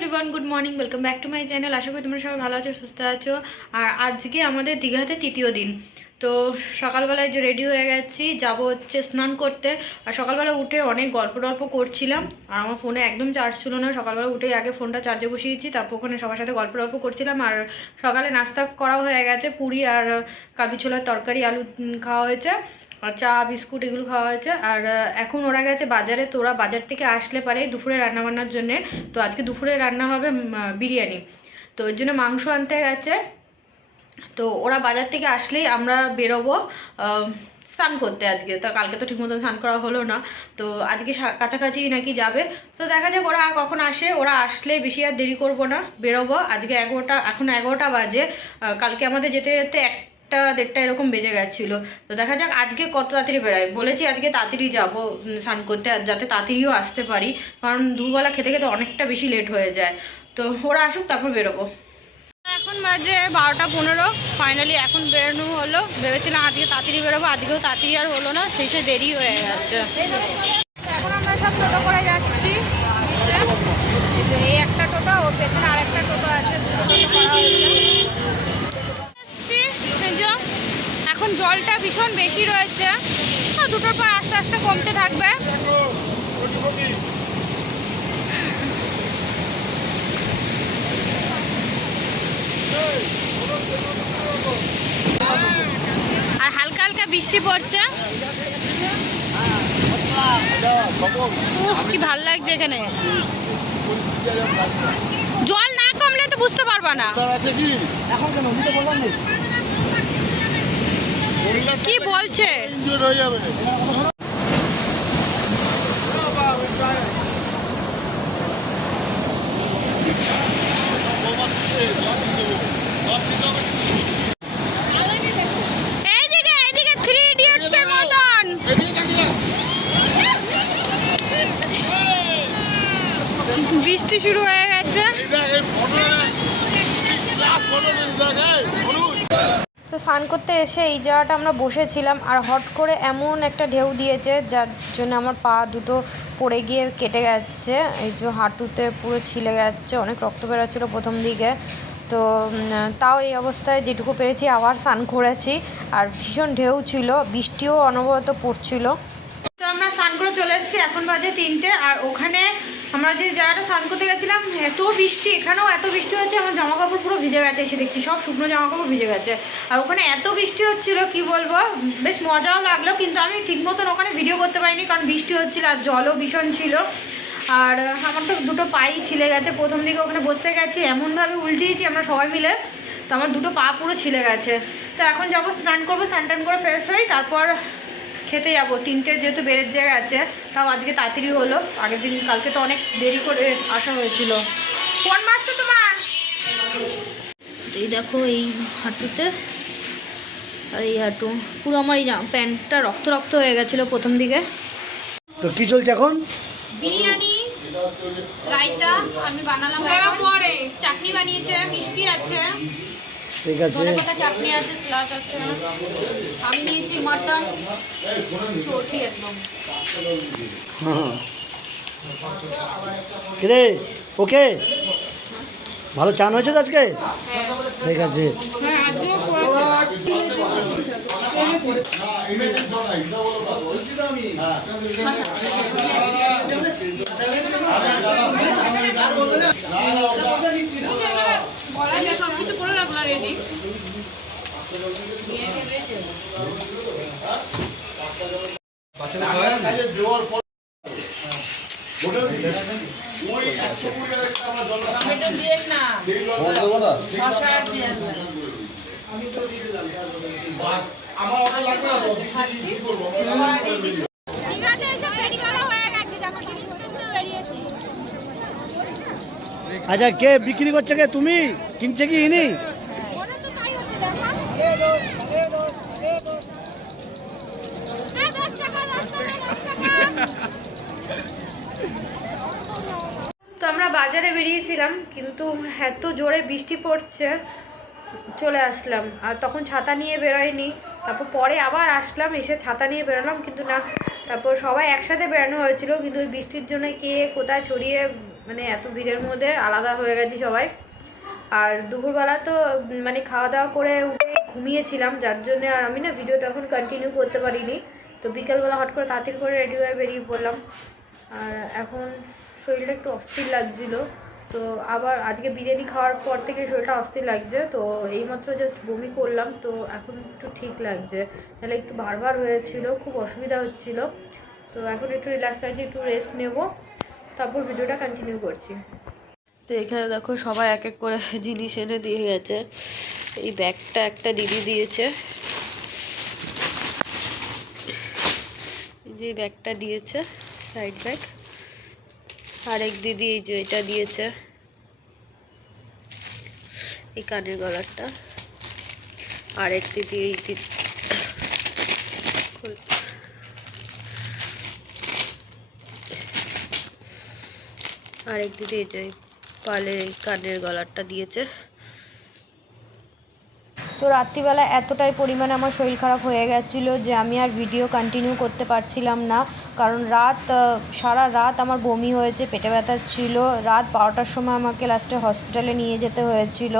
Everyone good morning welcome back to my channel আশা করি তোমরা সবাই ভালো আছো, সুস্থ আছো। আর আজকে আমাদের দীঘাতে তৃতীয় দিন। তো সকালবেলায় যে রেডি হয়ে গেছি, যাব হচ্ছে স্নান করতে। আর সকালবেলা উঠে অনেক গল্প টল্প করছিলাম। আর আমার ফোনে একদম চার্জ ছিল না। সকালবেলা উঠে আগে ফোনটা চার্জে বসিয়েছি তারপর ওখানে সবার সাথে গল্প টল্প করছিলাম। আর সকালে নাস্তা করা হয়ে গেছে, পুরি আর কাবি ছোলার তরকারি, আলু খাওয়া হয়েছে। চা, বিস্কুট এগুলো খাওয়া হয়েছে। আর এখন ওরা গেছে বাজারে। তো ওরা বাজার থেকে আসলে পারে দুপুরে রান্না বান্নার জন্যে। তো আজকে দুপুরে রান্না হবে বিরিয়ানি। তো ওই জন্য মাংস আনতে গেছে। তো ওরা বাজার থেকে আসলেই আমরা বেরোবো স্নান করতে আজকে। তো কালকে তো ঠিকমতো স্নান করা হলো না। তো আজকে কাছাকাছি নাকি যাবে। তো দেখা যাক ওরা কখন আসে। ওরা আসলে বেশি আর দেরি করব না। বেরোবো। আজকে এগারোটা, এখন এগারোটা বাজে। কালকে আমাদের যেতে যেতে একটা দেড়টা এরকম বেজে গেছিল। তো দেখা যাক আজকে কত তাড়াতাড়ি বেরোয়। বলেছি আজকে তাড়াতাড়ি যাব স্নান করতে যাতে তাড়াতাড়িও আসতে পারি। কারণ দুবেলা খেতে খেতে অনেকটা বেশি লেট হয়ে যায়। তো ওরা আসুক, তারপর বেরোবো। এখন বাজে বারোটা পনেরো। ফাইনালি এখন বেরোনো হলো। ভেবেছিলাম আজকে তাড়াতাড়ি বেরোবো, আজকেও তাড়াতাড়ি আর হলো না। শেষে দেরি হয়ে যাচ্ছে এখন আমরা সব টোটো করে যাচ্ছি। এই একটা টোটো, ওর পেছনে আরেকটা টোটো আছে। টোটো করা হয়েছে। যে, এখন জলটা ভীষণ বেশি রয়েছে। দুটোর পর আস্তে আস্তে কমতে থাকবে। আর হালকা হালকা বৃষ্টি পড়ছে। কি ভালো লাগছে এখানে। জল না কমলে তো বুঝতে পারবা না। কি বলছে? বৃষ্টি শুরু হয়ে গেছে। তো স্নান করতে এসে এই জায়গাটা আমরা বসেছিলাম আর হট করে এমন একটা ঢেউ দিয়েছে যার জন্য আমার পা দুটো পড়ে গিয়ে কেটে গেছে। এই যে হাঁটুতে পুরো ছিলে গেছে, অনেক রক্ত বেরোচ্ছিলো প্রথম দিকে। তো তাও এই অবস্থায় যেটুকু পেরেছি আবার স্নান করেছি আর ভীষণ ঢেউ ছিল, বৃষ্টিও অনবরত পড়ছিল। তো আমরা স্নান করে চলে এসেছি, এখন বাজে তিনটে আর ওখানে আমরা যে জায়গাটা স্নান করতে গেছিলাম, এত বৃষ্টি, এখানেও এত বৃষ্টি হচ্ছে, আমার জামা কাপড় পুরো ভিজে গেছে এসে দেখছি, সব শুকনো জামা কাপড় ভিজে গেছে। আর ওখানে এত বৃষ্টি হচ্ছিল, কি বলব, বেশ মজাও লাগল, কিন্তু আমি ঠিক মতন ওখানে ভিডিও করতে পারিনি, কারণ বৃষ্টি হচ্ছিল আর জলও ভীষণ ছিল। আর আমার তো দুটো পাই ছিলে গেছে, প্রথম দিকে ওখানে বসতে গেছি, এমনভাবে উল্টিয়েছি আমরা সবাই মিলে, তো আমার দুটো পা পুরো ছিলে গেছে। তো এখন যাব, স্নান করব স্নান টান করে ফ্রেশ হই, তারপর খেতে যাব। তিনটে যেহেতু বেড়ের জায়গা আছে তাও আজকে তাড়াতাড়ি হলো। আগের দিন কালকে তো অনেক দেরি করে আসা হয়েছিল। কোন মাসে তোমার? এই দেখো এই হাঁটুতে আর এই হাঁটু। পুরো আমার এই প্যান্টটা রক্ত রক্ত হয়ে গেছিল প্রথম দিকে। তো কি চলছে এখন? বিরিয়ানি রায়তা আমি বানালাম পরে। চাটনি বানিয়েছে মিষ্টি আছে। ঠিক আছে। চাটনি আছে স্লাদ আছে। আমি নিয়েছি মটন চটি একদম। হ্যাঁ কিরে ওকে? ভালো চান হয়েছে তো আজকে? ঠিক আছে। হ্যাঁ আজকেও গলায় সব কিছু রেডি আচ্ছা কে বিক্রি করছে কে? তুমি? কিনছে কি ইনি? তো আমরা বাজারে বেরিয়েছিলাম, কিন্তু এত জোরে বৃষ্টি পড়ছে, চলে আসলাম। আর তখন ছাতা নিয়ে বেরোয়নি, তারপর পরে আবার আসলাম, এসে ছাতা নিয়ে বেরোলাম, কিন্তু না, তারপর সবাই একসাথে বেরোনো হয়েছিল, কিন্তু ওই বৃষ্টির জন্য কে কোথায় ছড়িয়ে মানে এত ভিড়ের মধ্যে আলাদা হয়ে গেছি সবাই। আর দুপুরবেলা তো মানে খাওয়া দাওয়া করে উঠে ঘুমিয়েছিলাম, যার জন্য আর আমি না ভিডিওটা এখন কন্টিনিউ করতে পারিনি। তো বিকেলবেলা হট করে তাড়াতাড়ি করে রেডি হয়ে বেরিয়ে পড়লাম। আর এখন শরীরটা একটু অস্থির লাগছিল। তো আবার আজকে বিরিয়ানি খাওয়ার পর থেকে শরীরটা অস্থির লাগছে। তো এইমাত্র জাস্ট বমি করলাম। তো এখন একটু ঠিক লাগছে। তাহলে একটু বারবার হয়েছিল, খুব অসুবিধা হচ্ছিল। তো এখন একটু রিল্যাক্স লাগছে একটু রেস্ট নেব। তারপর ভিডিওটা কন্টিনিউ করছি। তো এখানে দেখো সবাই এক এক করে জিনিস এনে দিয়ে গেছে। এই ব্যাগটা একটা দিদি দিয়েছে। যে ব্যাগটা দিয়েছে সাইড ব্যাগ আরেক দিদি এই যে এটা দিয়েছে। এই কানের গলারটা। আরেক দিদি এই দিদি আরেক দিদি এই যে এই কানের গলারটা দিয়েছে। তো রাত্রিবেলা এতটাই পরিমাণে আমার শরীর খারাপ হয়ে গেছিল যে আমি আর ভিডিও কন্টিনিউ করতে পারছিলাম না। কারণ রাত সারা রাত আমার বমি হয়েছে, পেটে ব্যথা ছিল। রাত বারোটার সময় আমাকে লাস্টে হসপিটালে নিয়ে যেতে হয়েছিল।